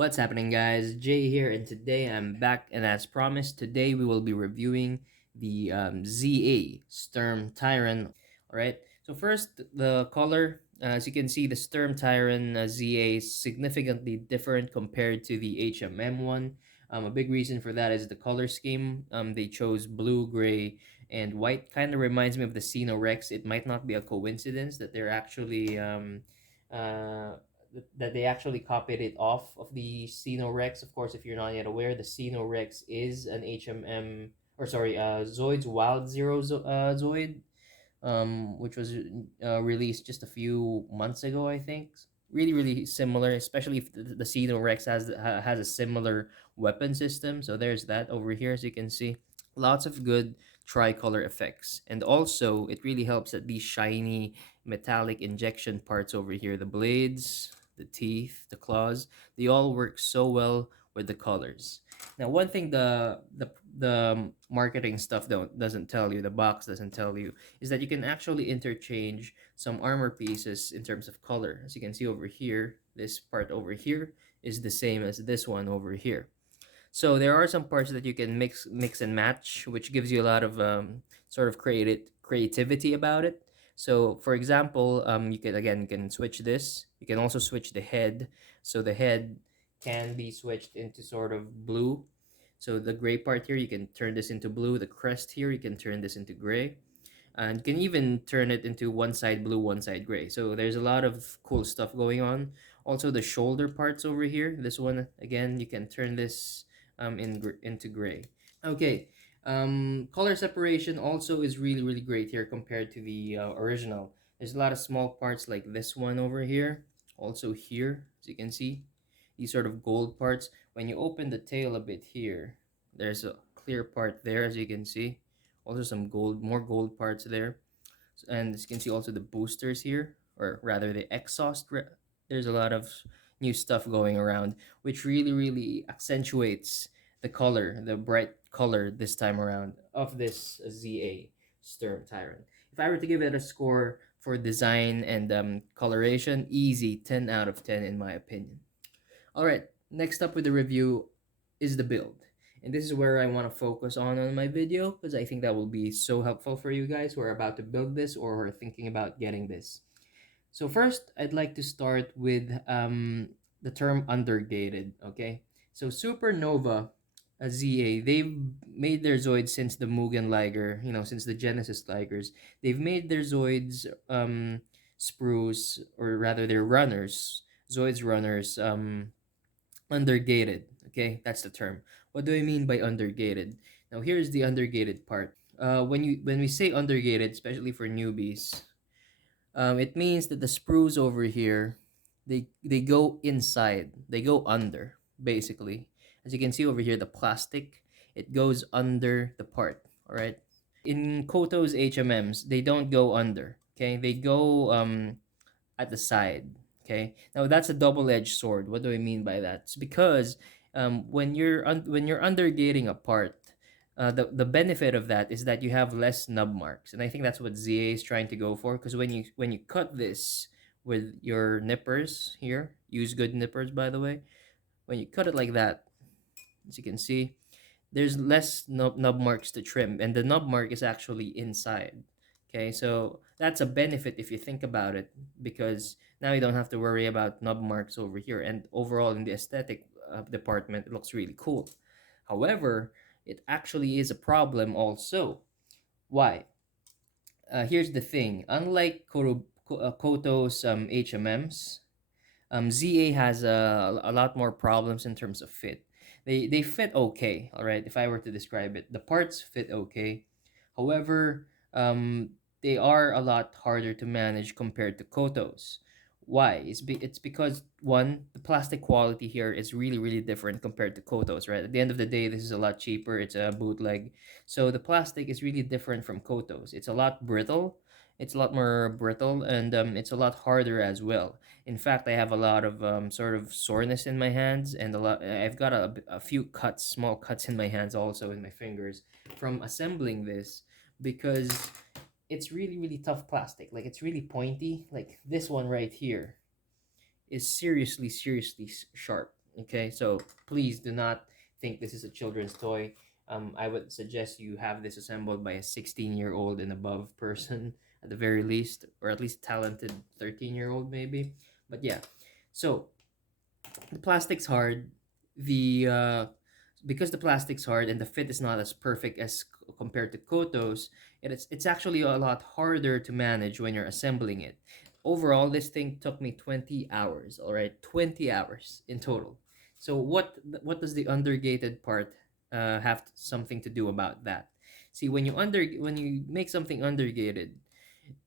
What's happening, guys? Jay here, and today I'm back. And as promised, today we will be reviewing the ZA Strum Tyrann. All right. So first, the color. As you can see, the Sturm Tyrann ZA is significantly different compared to the HMM one. A big reason for that is the color scheme. They chose blue, gray, and white. Kind of reminds me of the Sino Rex. It might not be a coincidence that they're actually that they actually copied it off of the Sino Rex. Of course, if you're not yet aware, the Sino Rex is an HMM or sorry, Zoids Wild Zero Zoid, which was released just a few months ago, I think. Really, really similar, especially if the Sino Rex has a similar weapon system. So there's that over here, as you can see. Lots of good tricolor effects, and also it really helps that these shiny metallic injection parts over here, the blades, the teeth, the claws, they all work so well with the colors. Now, one thing the marketing stuff doesn't tell you, the box doesn't tell you, is that you can actually interchange some armor pieces in terms of color. As you can see over here, this part over here is the same as this one over here. So there are some parts that you can mix and match, which gives you a lot of sort of creativity about it. So for example, you can switch this. You can also switch the head. So the head can be switched into sort of blue. So the gray part here, you can turn this into blue. The crest here, you can turn this into gray. And you can even turn it into one side blue, one side gray. So there's a lot of cool stuff going on. Also the shoulder parts over here, this one, again, you can turn this into gray. Okay, color separation also is really, really great here compared to the original. There's a lot of small parts like this one over here. Also here, as you can see, these sort of gold parts. When you open the tail a bit here, there's a clear part there, as you can see. Also some more gold parts there. And as you can see also the boosters here, or rather the exhaust. There's a lot of new stuff going around, which really, really accentuates the color, the bright color this time around of this ZA Strum Tyrann. If I were to give it a score for design and coloration, easy 10 out of 10 in my opinion. All right, next up with the review is the build. And this is where I want to focus on my video because I think that will be so helpful for you guys who are about to build this or who are thinking about getting this. So first, I'd like to start with the term undergated, okay? So Supernova, ZA, they've made their Zoids since the Mugen Liger, since the Genesis Ligers. They've made their Zoids sprues, or rather their runners, Zoids runners, undergated, okay? That's the term. What do I mean by undergated? Now, here's the undergated part. When we say undergated, especially for newbies, it means that the sprues over here, they go inside, they go under, basically. As you can see over here, the plastic, it goes under the part, all right? In Koto's HMMs, they don't go under, okay? They go at the side, okay? Now that's a double-edged sword. What do I mean by that? It's because when you're undergating a part, the benefit of that is that you have less nub marks, and I think that's what ZA is trying to go for. Because when you cut this with your nippers here, use good nippers by the way. When you cut it like that, as you can see, there's less nub marks to trim, and the nub mark is actually inside. Okay, so that's a benefit if you think about it, because now you don't have to worry about nub marks over here, and overall in the aesthetic department, it looks really cool. However, it actually is a problem also. Why? Here's the thing. Unlike Koto's HMMs, ZA has a lot more problems in terms of fit. They fit okay, all right. If I were to describe it, the parts fit okay. However, they are a lot harder to manage compared to Koto's. Why? It's because one, the plastic quality here is really, really different compared to Koto's, right? At the end of the day, this is a lot cheaper. It's a bootleg, so the plastic is really different from Koto's. It's a lot brittle. It's a lot more brittle, and it's a lot harder as well. In fact, I have a lot of sort of soreness in my hands, and I've got a few cuts, small cuts in my hands, also in my fingers, from assembling this, because it's really, really tough plastic. Like, it's really pointy. Like this one right here is seriously, seriously sharp. Okay, so please do not think this is a children's toy. I would suggest you have this assembled by a 16-year-old and above person at the very least, or at least talented 13-year-old maybe. But yeah, so the plastic's hard. The Because the plastic's hard and the fit is not as perfect as compared to Koto's, it's actually a lot harder to manage when you're assembling it. Overall, this thing took me 20 hours. All right, 20 hours in total. So what does the undergated part have something to do about that? See, when you make something undergated,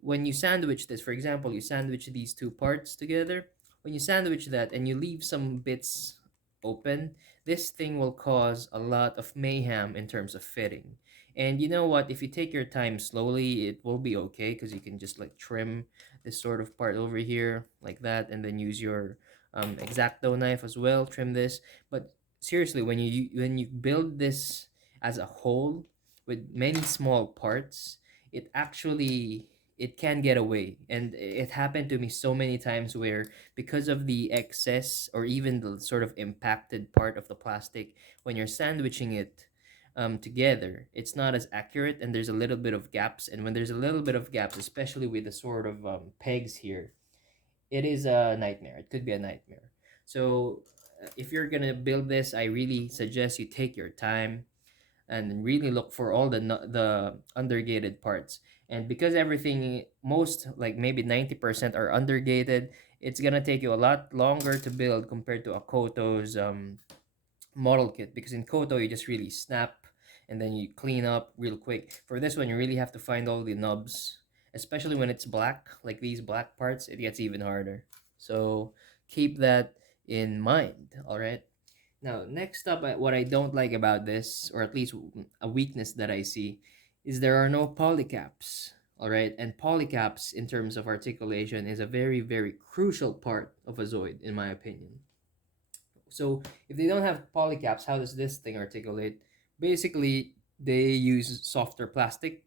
when you sandwich this, for example, you sandwich these two parts together, when you sandwich that and you leave some bits open, this thing will cause a lot of mayhem in terms of fitting. And you know what? If you take your time slowly, it will be okay because you can just like trim this sort of part over here like that, and then use your exacto knife as well, trim this. But seriously, when you build this as a whole with many small parts, it actually it can get away, and it happened to me so many times where because of the excess or even the sort of impacted part of the plastic, when you're sandwiching it together, it's not as accurate and there's a little bit of gaps. And when there's a little bit of gaps, especially with the sort of pegs here, it is a nightmare. It could be a nightmare. So if you're gonna build this, I really suggest you take your time and really look for all the undergated parts. And because everything, most like maybe 90% are undergated, it's gonna take you a lot longer to build compared to a Koto's model kit, because in Koto you just really snap and then you clean up real quick. For this one, you really have to find all the nubs, especially when it's black, like these black parts, it gets even harder. So keep that in mind, all right? Now, next up, what I don't like about this, or at least a weakness that I see, is there are no polycaps. All right, and polycaps in terms of articulation is a very, very crucial part of a Zoid, in my opinion. So, if they don't have polycaps, how does this thing articulate? Basically, they use softer plastic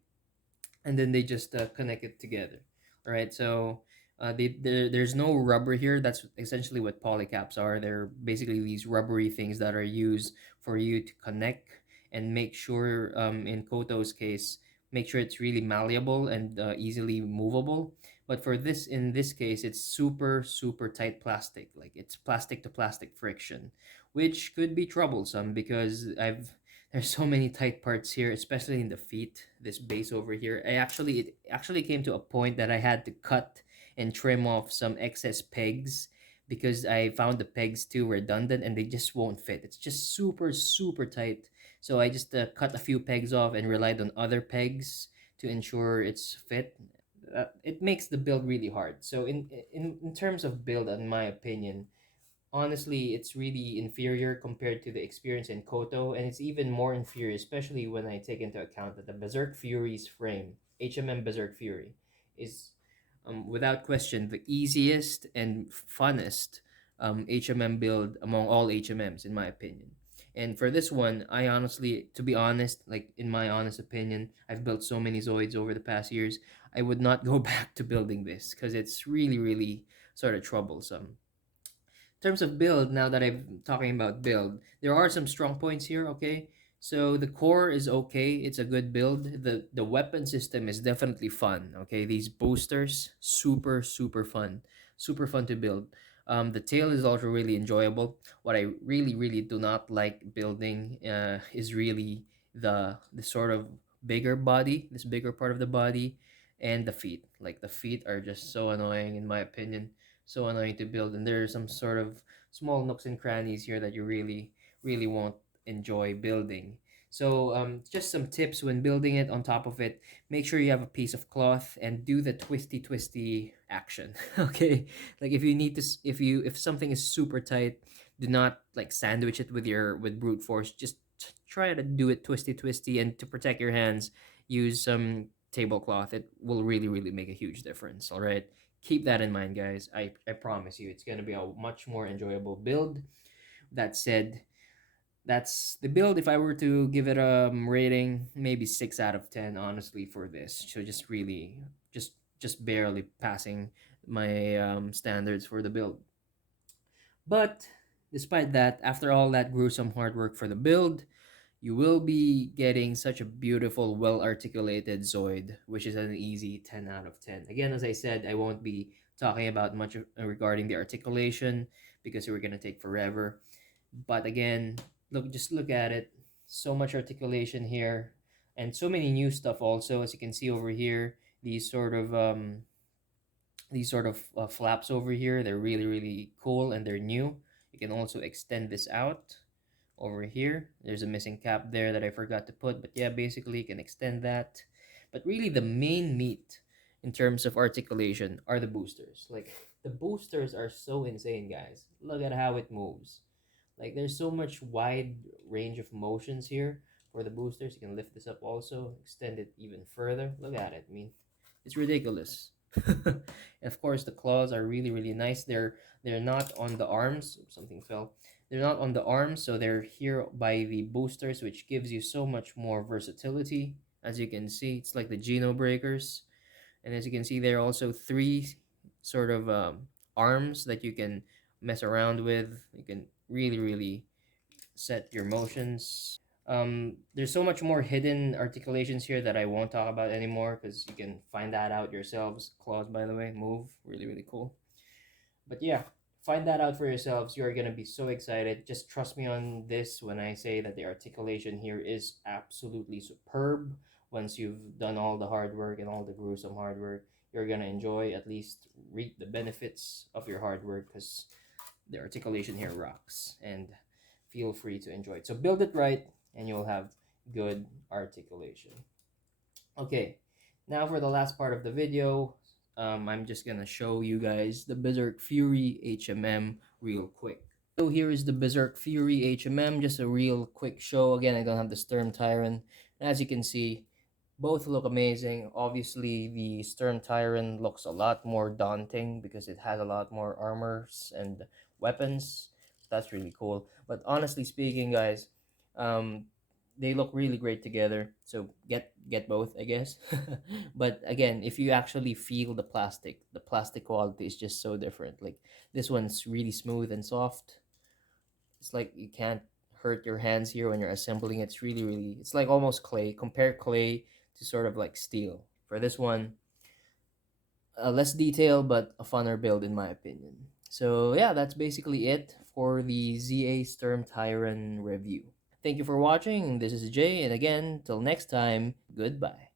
and then they just connect it together. All right, so there's no rubber here. That's essentially what polycaps are. They're basically these rubbery things that are used for you to connect and make sure, in Koto's case, make sure it's really malleable and easily movable. But for this, in this case, it's super, super tight plastic. Like it's plastic to plastic friction, which could be troublesome because there's so many tight parts here, especially in the feet, this base over here. It actually came to a point that I had to cut and trim off some excess pegs because I found the pegs too redundant and they just won't fit. It's just super, super tight. So I just cut a few pegs off and relied on other pegs to ensure it's fit. It makes the build really hard. So in terms of build, in my opinion, honestly, it's really inferior compared to the experience in Koto, and it's even more inferior, especially when I take into account that the Berserk Fury's frame, HMM Berserk Fury, is without question the easiest and funnest HMM build among all HMMs, in my opinion. And for this one, I honestly, to be honest, like in my honest opinion, I've built so many Zoids over the past years. I would not go back to building this because it's really, really sort of troublesome. Terms of build, now that I'm talking about build, there are some strong points here, okay? So the core is okay, it's a good build. The weapon system is definitely fun, okay? These boosters, super, super fun. Super fun to build. The tail is also really enjoyable. What I really, really do not like building is really the sort of bigger body, this bigger part of the body, and the feet. Like the feet are just so annoying in my opinion, so annoying to build, and there are some sort of small nooks and crannies here that you really, really won't enjoy building. So just some tips when building it. On top of it, make sure you have a piece of cloth and do the twisty action. Okay, like if you need to if something is super tight, do not like sandwich it with your with brute force. Just try to do it twisty, and to protect your hands, use some tablecloth. It will really, really make a huge difference. All right, keep that in mind, guys. I promise you it's going to be a much more enjoyable build. That said, that's the build. If I were to give it a rating, maybe 6 out of 10, honestly, for this. So just really, just barely passing my standards for the build. But Despite that, after all that gruesome hard work for the build, you will be getting such a beautiful, well-articulated Zoid, which is an easy 10 out of 10. Again, as I said, I won't be talking about much regarding the articulation because we're going to take forever. But again, just look at it. So much articulation here and so many new stuff also, as you can see over here. These sort of flaps over here, they're really really cool and they're new. You can also extend this out over here. There's a missing cap there that I forgot to put, but yeah, basically you can extend that. But really the main meat in terms of articulation are the boosters. Like, the boosters are so insane, guys. Look at how it moves. Like, there's so much wide range of motions here for the boosters. You can lift this up also, extend it even further. Look at it. I mean, it's ridiculous. And of course, the claws are really really nice. They're not on the arms. Oops, something fell. They're not on the arms, so they're here by the boosters, which gives you so much more versatility. As you can see, it's like the Geno breakers, and as you can see, there are also three sort of arms that you can mess around with. You can really really set your motions. There's so much more hidden articulations here that I won't talk about anymore because you can find that out yourselves. Claws, by the way, move really really cool. But yeah, find that out for yourselves. You are gonna be so excited. Just trust me on this when I say that the articulation here is absolutely superb. Once you've done all the hard work and all the gruesome hard work, you're gonna enjoy, at least reap the benefits of your hard work, because the articulation here rocks, and feel free to enjoy it. So build it right and you'll have good articulation. Okay, now for the last part of the video, I'm just gonna show you guys the Berserk Fury HMM real quick. So here is the Berserk Fury HMM, just a real quick show. Again, I don't have the Sturm Tyrann. As you can see, both look amazing. Obviously, the Sturm Tyrann looks a lot more daunting because it has a lot more armors and weapons. That's really cool. But honestly speaking, guys, they look really great together. So get both, I guess. But again, if you actually feel the plastic quality is just so different. Like, this one's really smooth and soft. It's like you can't hurt your hands here when you're assembling. It's really really, it's like almost clay. Compare clay to sort of like steel. For this one, less detail but a funner build in my opinion. So yeah, that's basically it for the ZA Strum Tyrann review. Thank you for watching. This is Jay, and again, till next time, goodbye.